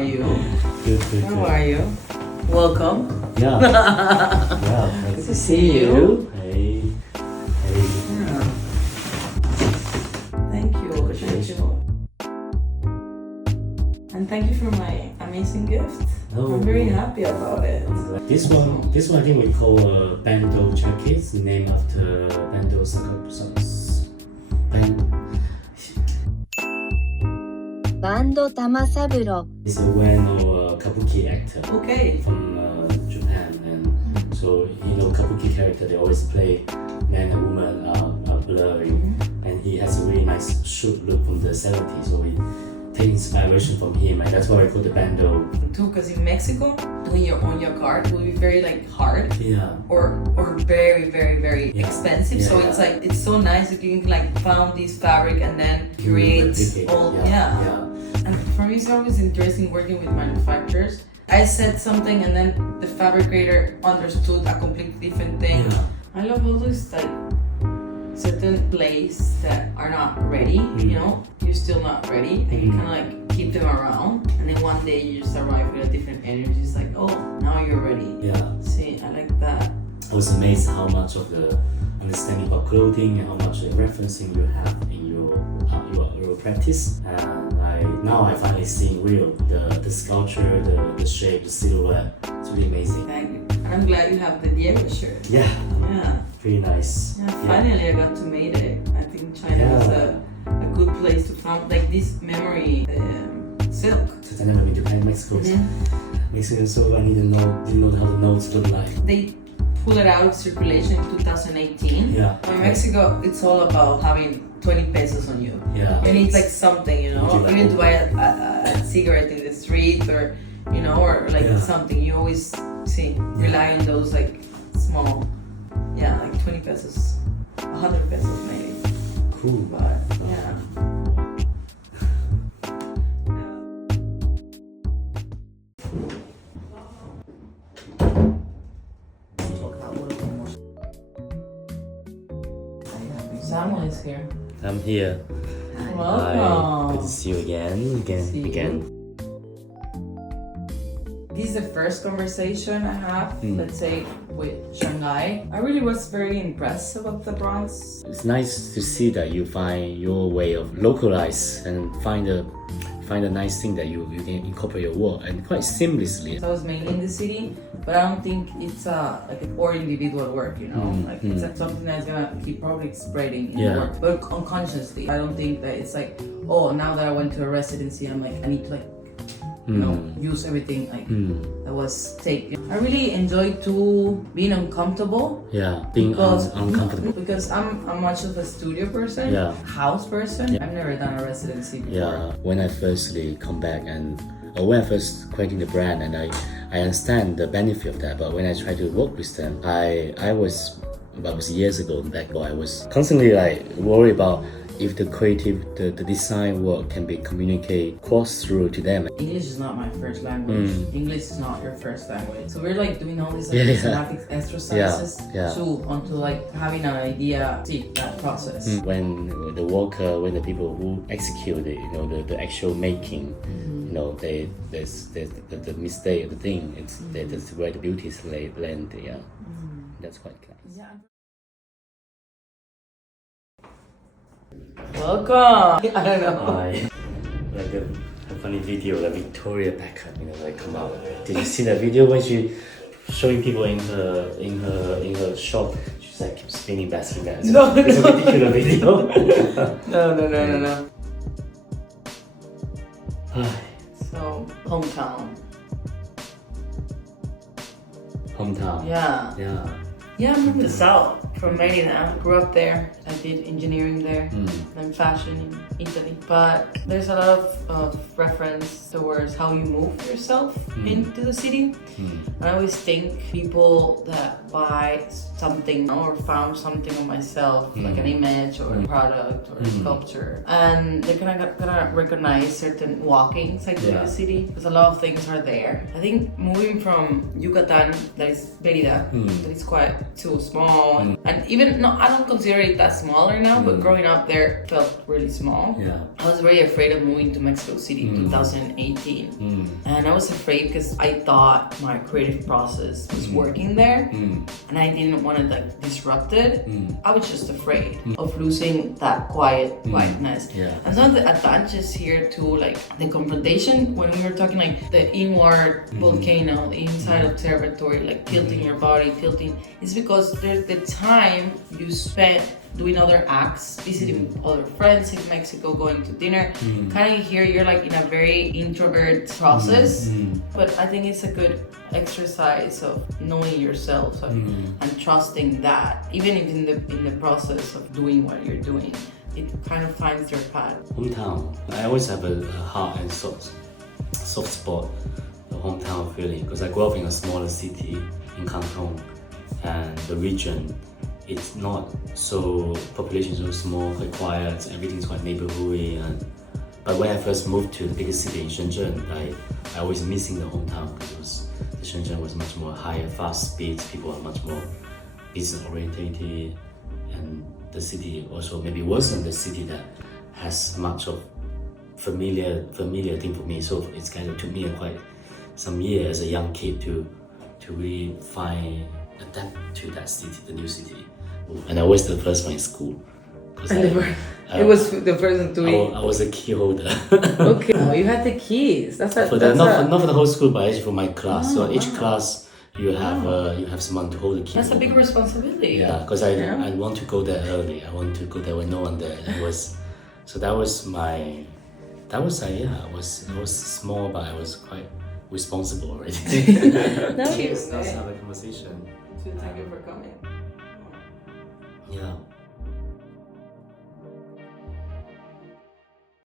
are you? Good. How are you? Welcome. Yeah. Yeah. Good to see you. Hey. Yeah. Thank you. And thank you for my amazing gift. Oh. I'm very happy about it. This one I think we call a bando jacket, named after bando socks. Bando Tamasaburo. He's a well-known kabuki actor Okay. from Japan, and so kabuki character they always play man and woman are blurry, and he has a really nice shoot look from the 70s, so we take inspiration from him, and that's why I call the bando. Too, because in Mexico, doing your own card will be very hard. Yeah. Or very, very, very expensive. Yeah. So it's it's so nice that you can found this fabric and then create all. Yeah. And for me, it's always interesting working with manufacturers. I said something and then the fabricator understood a completely different thing. Yeah. I love all those certain plays that are not ready. You're still not ready, and you kind of keep them around, and then one day you just arrive with a different energy. It's oh, now you're ready. Yeah. See, I like that. I was amazed how much of the understanding about clothing and how much referencing you have in your practice. Now I finally see real the sculpture, the shape, the silhouette. It's really amazing. Thank you. And I'm glad you have the Diego shirt. Yeah. Yeah. Pretty nice. Yeah. Finally, I got to meet it. I think China is a good place to find this memory silk. Since I never been to Japan, Mexico, so I didn't know how the notes look like. They pull it out of circulation in 2018. Yeah. In Mexico, it's all about having 20 pesos on you. Yeah. You need something, even to buy a cigarette in the street or something. You always rely on those small, 20 pesos, 100 pesos maybe. Cool. But yeah. Samuel is here. I'm here. Welcome. Hi. Good to see you again. This is the first conversation I have, let's say, with Shanghai. I really was very impressed about the bronze. It's nice to see that you find your way of localize and find a nice thing that you can incorporate your work and quite seamlessly. So I was mainly in the city, but I don't think it's an or individual work, It's something that's gonna keep probably spreading in the work, but unconsciously. I don't think that it's now that I went to a residency, I'm I need to use everything that was taken. I really enjoy being uncomfortable. Yeah, being uncomfortable. Because I'm much of a studio person, house person. I've never done a residency before. Yeah, when I firstly come back when I first creating the brand, and I understand the benefit of that, but when I try to work with them, that was years ago back, I was constantly worried about if the creative, the design work can be communicated cross through to them. English is not my first language. English is not your first language. So we're doing all these systematic exercises until having an idea, that process. When the worker, when the people who execute it, the actual making, there's the mistake, the thing, that's where the beauty is land. That's quite nice. Yeah. Welcome. I don't know. Like a funny video, Victoria Beckham, come out. Did you see that video when she showing people in her shop? She's spinning basketball. No. It's a ridiculous video. No. So hometown. Yeah, I'm from the south, from Merida. Grew up there. I did engineering there and fashion in Italy. But there's a lot of reference towards how you move yourself into the city. And I always think people that buy something or found something on myself, like an image or a product or a sculpture, and they're gonna recognize certain walkings I do in the city, because a lot of things are there. I think moving from Yucatan, that is Merida, that is quite too small. And even, no, I don't consider it that smaller now, but growing up there felt really small. Yeah. I was very afraid of moving to Mexico City in 2018. And I was afraid because I thought my creative process was working there, and I didn't want to like disrupt it. I was just afraid of losing that quietness. Yeah. And some of the advantages here too, like the confrontation when we were talking, like the inward volcano, the inside observatory, like tilting your body, is because there's the time you spent doing other acts, visiting other friends in Mexico, going to dinner. Kind of here you're like in a very introvert process, but I think it's a good exercise of knowing yourself and trusting that even if in the process of doing what you're doing, it kind of finds your path. Hometown. I always have a heart and soft spot, the hometown feeling, because I grew up in a smaller city in Canton, and the region, it's not so, population so small, quite quiet, everything's quite neighborhoody. But when I first moved to the biggest city in Shenzhen, I was missing the hometown because Shenzhen was much more higher, fast speeds, people are much more business oriented, and the city also maybe wasn't the city that has much of familiar thing for me. So it's kind of took me quite some years as a young kid to really adapt to that city, the new city. And I was the first one in school. It was the person to eat. I was a key holder. Okay. Oh, you had the keys. Not for the whole school, but actually for my class. So each class you have someone to hold the key. That's a big responsibility. Yeah, because I want to go there early. I want to go there when no one there. I was small, but I was quite responsible already. Thank you. Let's have a conversation. Thank you for coming. Yeah.